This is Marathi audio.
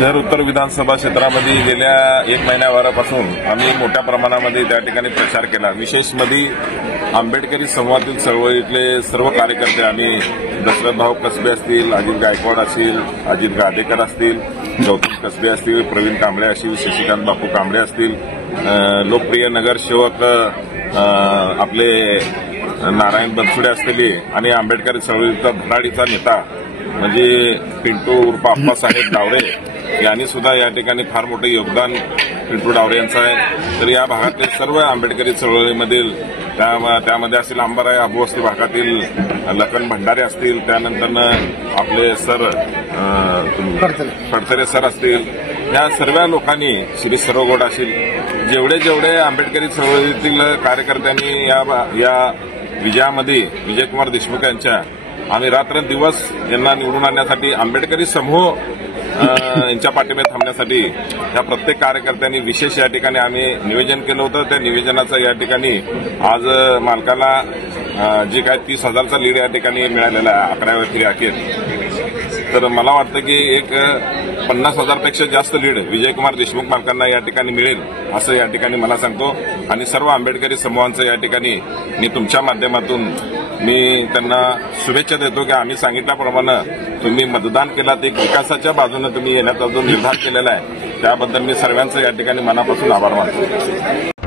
शहर उत्तर विधानसभा क्षेत्रामध्ये गेल्या एक महिन्याभरापासून आम्ही मोठ्या प्रमाणामध्ये त्या ठिकाणी प्रचार केला। विशेष मध्ये आंबेडकरी समूहातील चळवळीतले सर्व कार्यकर्ते आम्ही दशरथभाऊ कसबे असतील, अजित गायकवाड असतील, अजित गादेकर असतील, गौतम कसबे असतील, प्रवीण कांबळे असतील, शशिकांत बापू कांबळे असतील, लोकप्रिय नगरसेवक आपले नारायण बनसोडे असतील आणि आंबेडकरी चळवळीचा धडाडीचा नेता म्हणजे पिंटू उर्फ आप्पासाहेब डावरे यांनी सुद्धा या ठिकाणी फार मोठे योगदान पिंटू डावरे यांचं आहे। तर या भागातील सर्व आंबेडकरी चळवळीमधील त्यामध्ये असतील अंबाराय आबुवस्ती भागातील लखन भंडारे असतील, त्यानंतर आपले सर फडतरे सर असतील, या सर्व लोकांनी श्री सरवगोड असतील, जेवढे आंबेडकरी चळवळीतील कार्यकर्त्यांनी या विजयामध्ये विजयकुमार देशमुख यांच्या आम्ही रात्रंदिवस यांना निवडून आणण्यासाठी आंबेडकरी समूह यांच्या पाठीमागे थांबण्यासाठी या प्रत्येक कार्यकर्त्यांनी विशेष या ठिकाणी आम्ही निवेदन केलं होतं। त्या निवेदनाचं या ठिकाणी आज मालकाला जे काय 30,000चा लीड या ठिकाणी मिळालेला आहे 11व्या फेरी अखेर। तर मला वाटतं की एक 50,000पेक्षा जास्त लीड विजयकुमार देशमुख मालकांना या ठिकाणी मिळेल असं या ठिकाणी मला सांगतो। आणि सर्व आंबेडकरी समूहांचं या ठिकाणी मी तुमच्या माध्यमातून मी त्यांना शुभेच्छा देतो की आम्ही सांगितल्याप्रमाणे तुम्ही मतदान केलात, एक विकासाच्या बाजूने तुम्ही येण्याचा जो निर्धार केलेला आहे त्याबद्दल मी सर्वांचं या ठिकाणी मनापासून आभार मानतो।